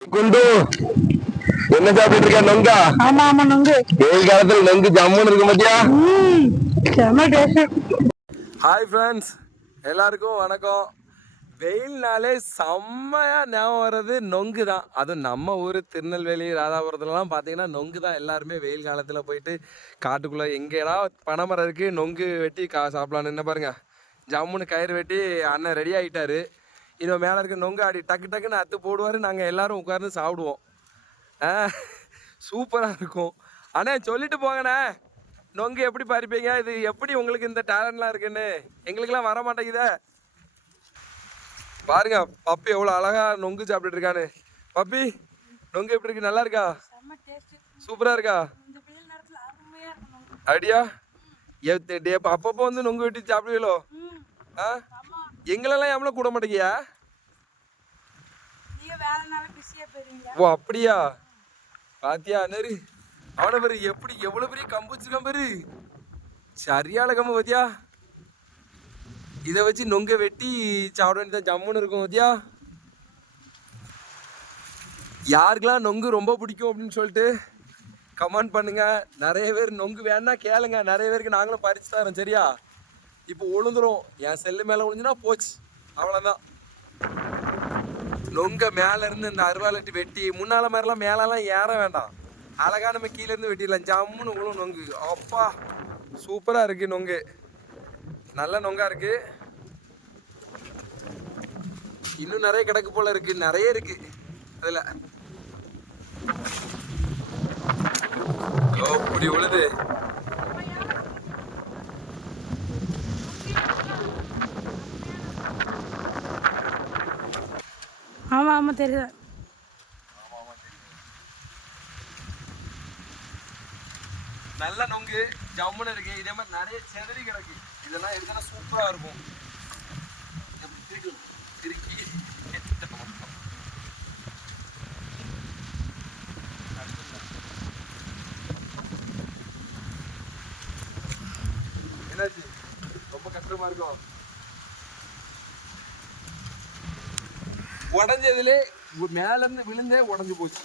குண்டு என்ன சாப்பிட்டு இருக்க? நொங்கா? ஆமா ஆமா நொங்கு. வெயில் காலத்துல நொங்கு ஜம்முன்னு இருக்கு பாத்தியா? செம டேஸ்ட். ஹாய் ஃப்ரெண்ட்ஸ், எல்லாருக்கும் வணக்கம். வெயில்னாலே செம்மையா ஞாபகம் வர்றது நொங்கு தான். அதுவும் நம்ம ஊர் திருநெல்வேலி ராதாபுரத்துலலாம் பார்த்தீங்கன்னா நொங்கு தான். எல்லாருமே வெயில் காலத்தில் போயிட்டு காட்டுக்குள்ளே எங்கேடா பனைமரம் இருக்குது நொங்கு வெட்டி சாப்பிடலான்னு. என்ன பாருங்க, ஜம்முன்னு கயிறு வெட்டி அண்ணன் ரெடி ஆகிட்டாரு. இன்னும் மேலே இருக்க நொங்கு அடி டக்கு டக்குன்னு அத்து போடுவார். நாங்கள் எல்லோரும் உட்கார்ந்து சாப்பிடுவோம். சூப்பராக இருக்கும். அண்ணே சொல்லிட்டு போங்கண்ணே, நொங்கு எப்படி பறிப்பீங்க, இது எப்படி உங்களுக்கு இந்த டேலண்ட்லாம் இருக்குன்னு எங்களுக்கெல்லாம் வர மாட்டேங்குதே. பாருங்க பப்பி எவ்வளோ அழகா நொங்கு சாப்பிட்டுட்டு இருக்கானு. பப்பி, நொங்கு எப்படி இருக்கு? நல்லா இருக்கா? சூப்பரா இருக்கா? அப்படியா? அப்பப்போ வந்து நொங்கு வெட்டி சாப்பிடுவீங்களோ? எங்களெல்லாம் எவ்வளோ கூட மாட்டேங்கியா? ஓ அப்படியா? பாத்தியா நெரு அவனை பேரு எப்படி எவ்வளவு பெரிய கம்பு வச்சிருக்கான் பேரு. சரியான கம்பு பாத்தியா? இதை வச்சு நொங்க வெட்டி சாப்பிட வேண்டியதான், ஜம்முன்னு இருக்கும் பாத்தியா? யாருக்கெல்லாம் நொங்கு ரொம்ப பிடிக்கும் அப்படின்னு சொல்லிட்டு கமெண்ட் பண்ணுங்க. நிறைய பேர் நொங்கு வேணா கேளுங்க, நிறைய பேருக்கு நாங்களும் பறிச்சு தரோம். சரியா? இப்போ உளுந்துரும், என் செல்லு மேலே விழுந்துன்னா போச்சு, அவ்வளோதான். நொங்க மேல இருந்து இந்த அருவாலட்டி வெட்டி முன்னால மாதிரிலாம் மேலெல்லாம் ஏற வேண்டாம், அழகா நம்ம கீழே இருந்து வெட்டிடலாம், ஜம்முன்னு உழுவும் நொங்கு. அப்பா சூப்பரா இருக்கு நொங்கு, நல்ல நொங்கா இருக்கு. இன்னும் நிறைய கிடக்கு போல இருக்கு, நிறைய இருக்கு அதுல. அப்படி உழுது. ஆமா ஆமா தெரியுது. நல்ல நொங்கு ஜம்முன்னு இருக்கு. இதே மாதிரி நிறைய செதறி கிடக்கு, இதெல்லாம் எதுனா சூப்பரா இருக்கும். திருக்கி என்னாச்சு? ரொம்ப கஷ்டமா இருக்கும். உடஞ்சதுல மேல இருந்து விழுந்தே உடஞ்சு போச்சு.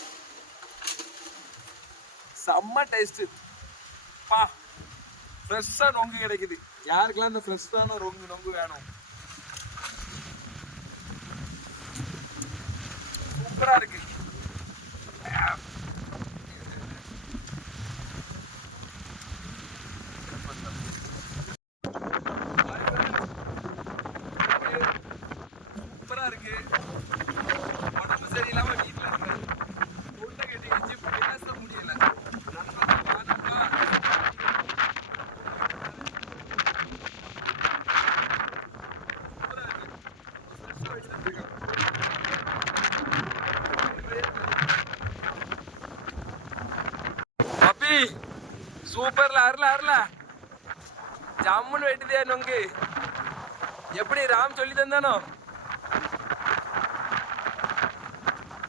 செம்ம டேஸ்ட் பா. ஃப்ரெஷ்ஷா நொங்கு கிடைக்குது. யாருக்கெல்லாம் இந்த ஃப்ரெஷ்ஷான நொங்கு வேணும்? சூப்பரா இருக்கு. சூப்பரா இருக்கு. உடம்பு சரியில்லாம வீட்டுல இருக்கேன், தொண்டை கட்டி வச்சு பேச முடியல. பப்பி சூப்பர்ல, அருள அருள ஜம்முன்னு வெட்டுதே நொங்கு. எப்படி ராம் சொல்லி தந்தானோ?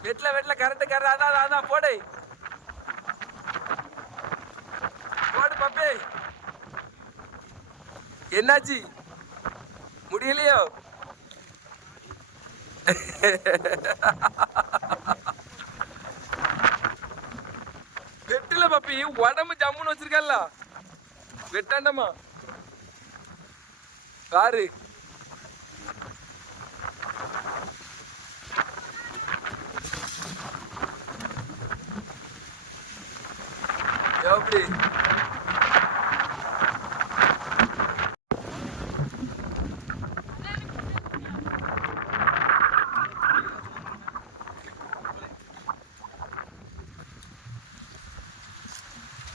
வெட்ல வெட்ல கரெக்ட் கரெக்ட். அதான் அதான் போடு போடு பப்பி. என்னாச்சு, முடியலையோ? வெட்டுல பப்பி, உடம்பு ஜம்முன்னு வச்சிருக்கல, வெட்டாண்டமா பாரு. எப்படி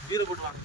வீடு போட்டுவாங்க.